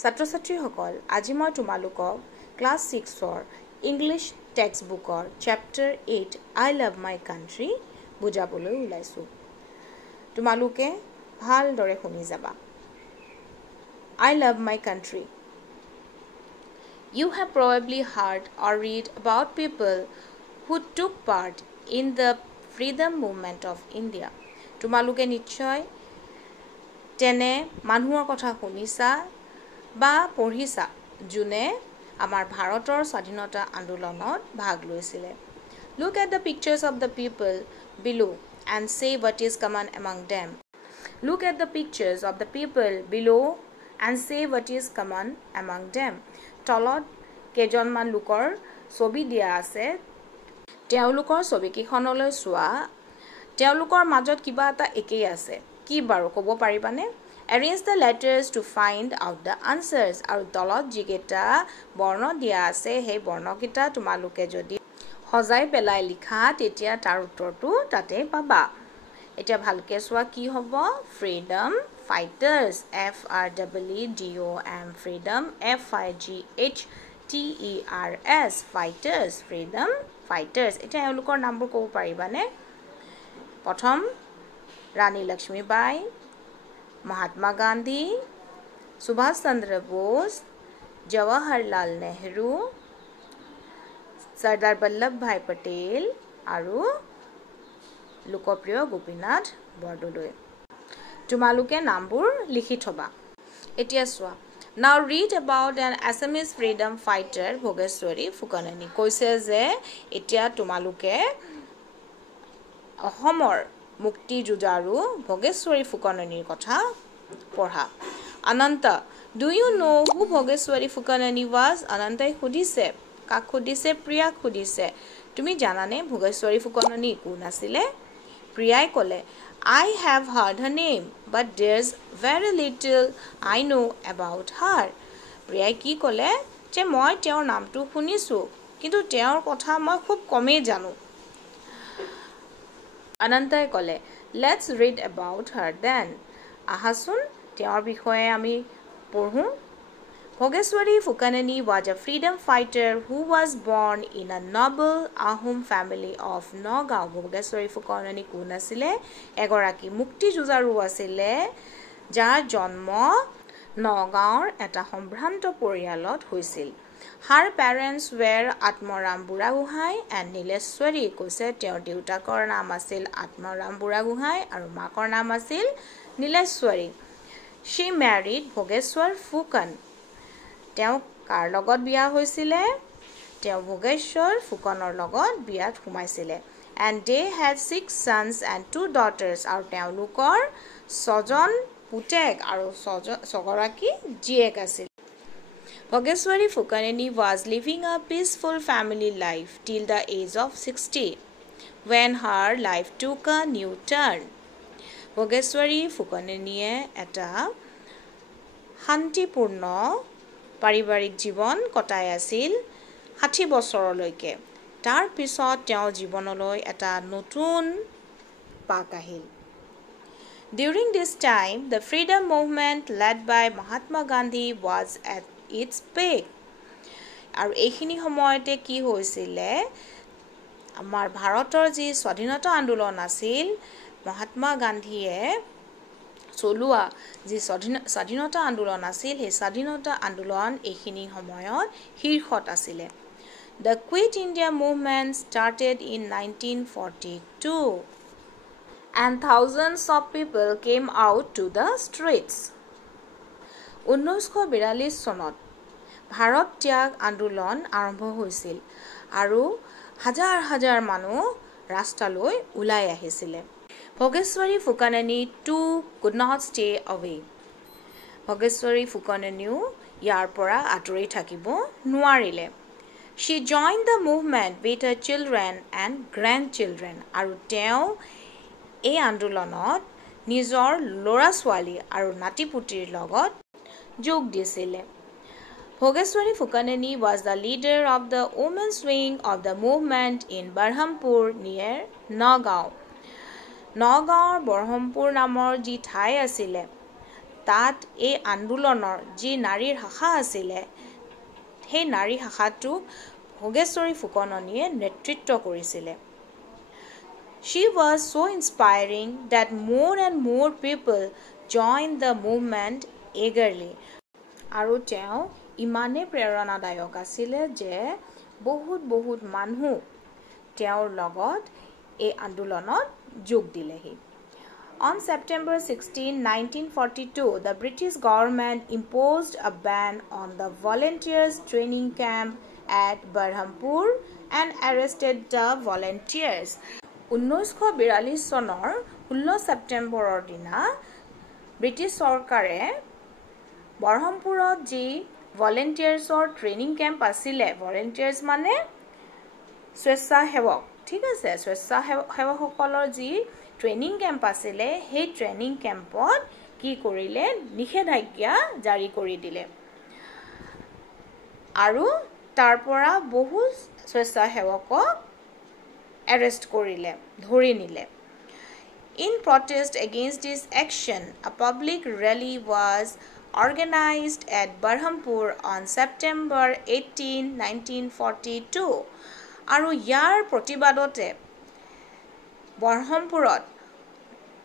ছাত্ৰ ছাত্ৰীসকল আজি মই তোমালোকক ক্লাছ 6ৰ ইংলিছ টেক্সট বুকৰ chapter 8 I love my country বুজাবলৈ ওলাইছোঁ তোমালোকে ভালদৰে শুনি যাবা I love my country. You have probably heard or read about people who took part in the freedom movement of India. তোমালোকে নিশ্চয় তেনে মানুহৰ কথা শুনিছা বা পঢ়িছা যোনে আমাৰ ভাৰতৰ স্বাধীনতা আন্দোলনত ভাগ লৈছিলে Look at the pictures of the people below and say what is common among them. Look at the pictures of the people below and say what is common among them. তলত কেইজনমান লোকৰ ছবি দিয়া আছে তেওঁলোকৰ ছবি কিখনলৈ চোৱা তেওঁলোকৰ মাজত কিবা এটা একেই আছে কি বাৰু ক'ব পাৰিবানে Arrange the letters to find out the answers আৰু তলত যিকেইটা বৰ্ণ দিয়া আছে সেই বৰ্ণকেইটা তোমালোকে যদি সজাই পেলাই লিখা তেতিয়া তাৰ উত্তৰটো তাতে পাবা এতিয়া ভালকে চোৱা কি হ'ব freedom fighters FREEDOM freedom FIGHTERS fighters freedom fighters এতিয়া এওঁলোকৰ নামবোৰ ক'ব পাৰিবানে প্ৰথম ৰাণী লক্ষ্মীবাই মহাত্মা গান্ধী সুভাষ চন্দ্ৰ বোস জৱাহৰলাল নেহৰু সৰ্দাৰ বল্লভ ভাই পটেল আৰু লোকপ্ৰিয় গোপীনাথ বৰদলৈ তোমালোকে নামবোৰ লিখি থবা এতিয়া চোৱা Now read about an Assamese freedom fighter Bhogeswari Phukanani কৈছে যে এতিয়া তোমালোকে অসমৰ মুক্তি যুঁজাৰু ভোগেশ্বৰী ফুকননীৰ কথা পঢ়া অনন্ত Do you know who Bhogeswari Phukanani was অনন্তই সুধিছে কাক সুধিছে প্ৰিয়াক সুধিছে তুমি জানানে ভোগেশ্বৰী ফুকননী কোন আছিলে প্ৰিয়াই ক'লে I have heard her name but there's very little I know about her প্ৰিয়াই কি ক'লে যে মই তেওঁৰ নামটো শুনিছো কিন্তু তেওঁৰ কথা মই খুব কমেই জানো অনন্তই ক'লে Let's read about her then আহাচোন তেওঁৰ বিষয়ে আমি পঢ়ো Bhogeshwari Fukanani was a freedom fighter who was born in a noble Ahom family of Nagaon. Bhogeshwari Fukanani কোন আছিলে এগৰাকী মুক্তি যুঁজাৰু আছিলে যাৰ জন্ম নগাঁৱৰ এটা সম্ভ্ৰান্ত পৰিয়ালত হৈছিল Her parents were Atmaram Buragohai and Nileshwari কৈছে তেওঁৰ দেউতাকৰ নাম আছিল Atmaram Buragohai আৰু মাকৰ নাম আছিল Nileshwari She married Bhogeshwar Fukan তেওঁ কাৰ লগত বিয়া হৈছিলে তেওঁ ভোগেশ্বৰ ফুকনৰ লগত বিয়াত সোমাইছিলে and they had 6 sons and 2 daughters আৰু তেওঁলোকৰ 6জন পুতেক আৰু 6গৰাকী জীয়েক আছিল Bhogeshwari Fukanani was living a peaceful family life till the age of 60 when her life took a new turn Bhogeshwari Fukananiয়ে এটা শান্তিপূৰ্ণ পাৰিবাৰিক জীৱন কটাই আছিল 60 বছৰলৈকে তাৰ পিছত তেওঁ জীৱনলৈ এটা নতুন পাক আহিল During this time the freedom movement led by Mahatma Gandhi was at its peak আৰু এইখিনি সময়তে কি হৈছিলে আমাৰ ভাৰতৰ যি স্বাধীনতা আন্দোলন আছিল মহাত্মা গান্ধীয়ে চলোৱা যি স্বাধীনতা আন্দোলন আছিল সেই স্বাধীনতা আন্দোলন এইখিনি সময়ত শীৰ্ষত আছিলে The Quit India movement started in 1942 and thousands of people came out to the streets 1942 চনত ভাৰত ত্যাগ আন্দোলন আৰম্ভ হৈছিল আৰু হাজাৰ হাজাৰ মানুহ ৰাস্তালৈ ওলাই আহিছিলে Bhogeshwari Fukanani too could not stay away. Bhogeshwari Fukananiও ইয়াৰ পৰা আঁতৰি থাকিব নোৱাৰিলে She joined the movement with her children and grandchildren আৰু তেওঁ এই আন্দোলনত নিজৰ ল'ৰা-ছোৱালী আৰু নাতিপুতিৰ লগত যোগ দিছিলে Bhogeshwari Fukanani was the leader of the women's wing of the movement in Barhampur near Nagaon নগাঁৱৰ বৰহমপুৰ নামৰ যি ঠাই আছিলে তাত এই আন্দোলনৰ যি নাৰীৰ শাখা আছিলে সেই নাৰী শাখাটোক ভোগেশ্বৰী ফুকননীয়ে নেতৃত্ব কৰিছিলে She was so inspiring that more and more people joined the movement eagerly আৰু তেওঁ ইমানে প্ৰেৰণাদায়ক আছিলে যে বহুত মানুহ তেওঁৰ লগত এই আন্দোলনত যোগ দিলেহি On September 16, 1942, the British government imposed a ban on the volunteers training camp at Berhampur and arrested the volunteers. 1942 চনৰ 16 ছেপ্টেম্বৰৰ দিনা ব্ৰিটিছ চৰকাৰে বৰহামপুৰত যি ভলেণ্টিয়াৰ্ছৰ ট্ৰেইনিং কেম্প আছিলে ভলেণ্টিয়াৰ্ছ মানে স্বেচ্ছাসেৱক ঠিক আছে স্বেচ্ছাসেৱকসকলৰ যি ট্ৰেইনিং কেম্প আছিলে সেই ট্ৰেইনিং কেম্পত কি কৰিলে নিষেধাজ্ঞা জাৰি কৰি দিলে আৰু তাৰ পৰা বহু স্বেচ্ছাসেৱকক arrest korile dhori nile In protest against this action a public rally was organized at Berhampur on September 18 1942 aru yar protibadote Berhampurat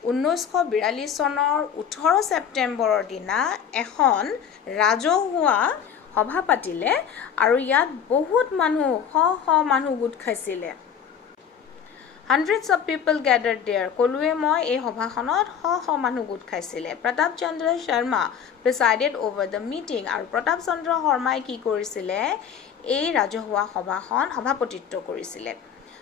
1942 sonor 18 September dina ekhon rajohua sabha patile aru yat bahut manu ho manu gut khaisile Hundreds of people gathered there. Kolue moi ei sabhakhonot ho manu gut khaisile. Pratap Chandra Sharma presided over the meeting. Aru Pratap Chandra Sharma ki korisile ei rajohua sabhakhon sabhapatitto korisile.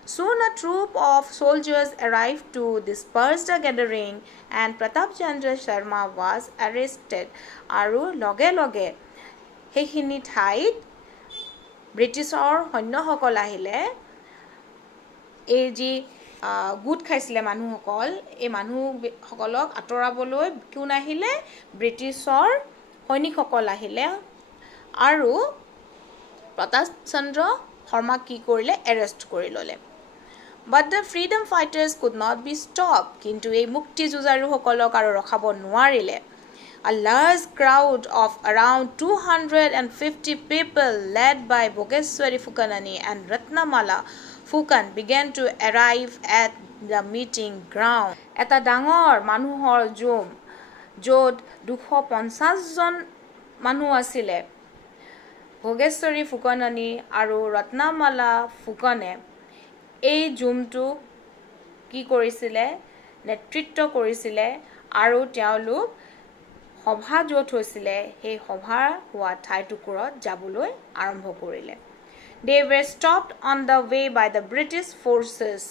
Soon a troop of soldiers arrived to disperse the gathering and Pratap Chandra Sharma was arrested. Aru loge hekhini thait Britishor সৈন্যসকল আহিলে এই যি good খাইছিলে মানুহসকল এই মানুহসকলক আতৰাবলৈ Q নাহিলে ব্ৰিটিছৰ সৈনিকসকল আহিলে আৰু প্ৰতাপ চন্দ্ৰ শৰ্মা কি কৰিলে এৰেষ্ট কৰি ললে But the freedom fighters could not be stopped কিন্তু এই মুক্তি যুঁজাৰুসকলক আৰু ৰখাব নোৱাৰিলে A large crowd of around 250 people led by Bhogeshwari Fukanani and Ratnamala Fukan began to arrive at the meeting ground. Eta dangor manuhor jom jod 250 jon manu asile. Bhogeshwari Fukanani aru Ratnamala Fukane ei jomtu ki korisile netritto korisile aru teoluk সভা য'ত হৈছিলে সেই সভা হোৱা ঠাইটুকুৰত যাবলৈ আৰম্ভ কৰিলে They were stopped on the way by the British forces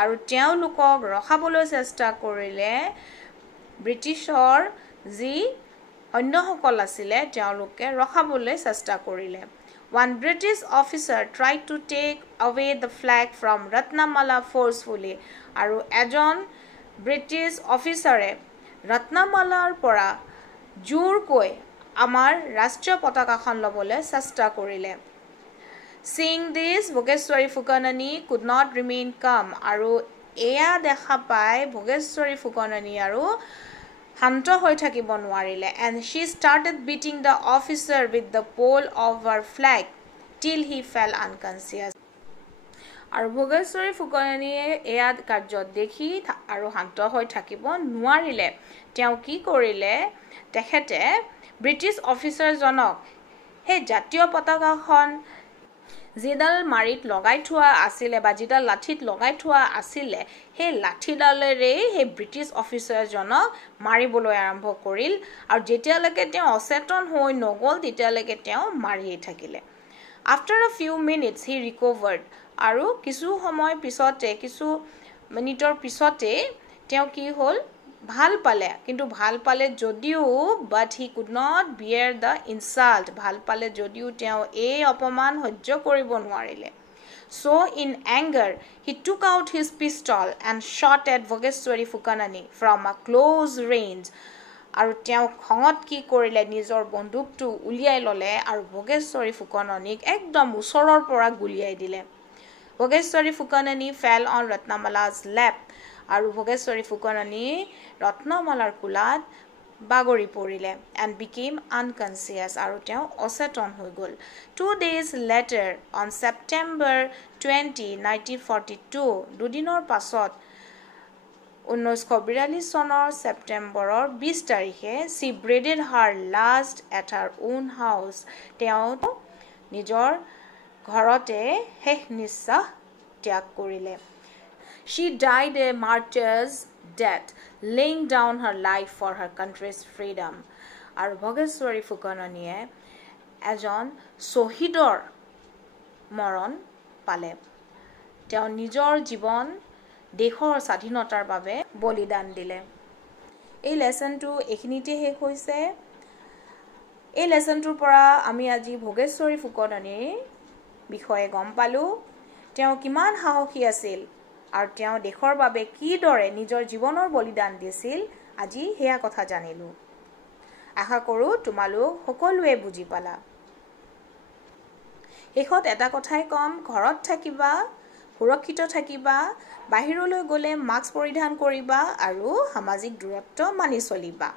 আৰু তেওঁলোকক ৰখাবলৈ চেষ্টা কৰিলে ব্ৰিটিছৰ যি সৈন্যসকল আছিল তেওঁলোকে ৰখাবলৈ চেষ্টা কৰিলে One British officer tried to take away the flag from Ratnamala forcefully আৰু এজন ব্ৰিটিছ অফিচাৰে ৰত্নমালাৰ পৰা জোৰকৈ আমাৰ ৰাষ্ট্ৰীয় পতাকাখন ল'বলৈ চেষ্টা কৰিলে Seeing this Bhogeshwari Fukanani could not remain calm আৰু এয়া দেখা পাই Bhogeshwari Fukanani আৰু শান্ত হৈ থাকিব নোৱাৰিলে and she started beating the officer with the pole of her flag till he fell unconscious আৰু Bhogeshwari Fukanani এয়া কাৰ্য দেখি আৰু শান্ত হৈ থাকিব নোৱাৰিলে তেওঁ কি কৰিলে তেখেতে ব্ৰিটিছ অফিচাৰজনক হে জাতীয় পতাকাখন জিডাল মাৰিত লগাই থোৱা আছিল বা জিডাল লাঠিত লগাই থোৱা আছিল হে লাঠিডালেৰে হে ব্ৰিটিছ অফিচাৰজনক মাৰিবলৈ আৰম্ভ কৰিল আৰু যেতিয়ালৈকে তেওঁ অচেতন হৈ নগল তেতিয়ালৈকে তেওঁ মাৰিয়ে থাকিলে After a few minutes he recovered আৰু কিছু সময় পিছতে কিছু মিনিটৰ পিছতে তেওঁ কি হল ভাল পালে কিন্তু ভাল পালে যদিও but he could not bear the insult ভাল পালে যদিও তেওঁ এই অপমান সহ্য কৰিব নোৱাৰিলে So in anger he took out his pistol and shot at Bhogeshwari Fukanani from a close range আৰু তেওঁ খঙত কি কৰিলে নিজৰ বন্দুকটো উলিয়াই ললে আৰু Bhogeshwari Fukananiক একদম ওচৰৰ পৰা গুলিয়াই দিলে Bhogeshwari Fukanani fell on Ratnamala's lap আৰু Bhogeshwari Fukanani Ratnamalar কুলাত বাগৰি পৰিলে and became unconscious আৰু তেওঁ অচেতন হৈ গ'ল 2 days later on September 20 1942 দুদিনৰ পাছত 1942 চনৰ ছেপ্টেম্বৰৰ 20 তাৰিখে she breathed her last at her own house তেওঁ নিজৰ ঘৰতে শেষ নিশ্বাস ত্যাগ কৰিলে she died a martyr's death laying down her life for her country's freedom আৰু ভগেশ্বৰী ফুকননীয়ে এজন শহীদৰ মৰণ পালে তেওঁ নিজৰ জীৱন দেশৰ স্বাধীনতাৰ বাবে বলিদান দিলে এই লেসনটো এখিনিতে শেষ হৈছে এই লেসনটোৰ পৰা আমি আজি ভগেশ্বৰী ফুকননীৰ বিষয়ে গম পালো তেওঁ কিমান সাহসী আছিল আৰু তেওঁ দেশৰ বাবে কি দৰে নিজৰ জীৱনৰ বলিদান দিছিল আজি হেয়া কথা জানিলো আশা কৰো তোমালোক সকলোৱে বুজি পালা শেষত এটা কথাই কম ঘৰত থাকিবা সুৰক্ষিত থাকিবা বাহিৰলৈ গলে মাস্ক পৰিধান কৰিবা আৰু সামাজিক দূৰত্ব মানি চলিবা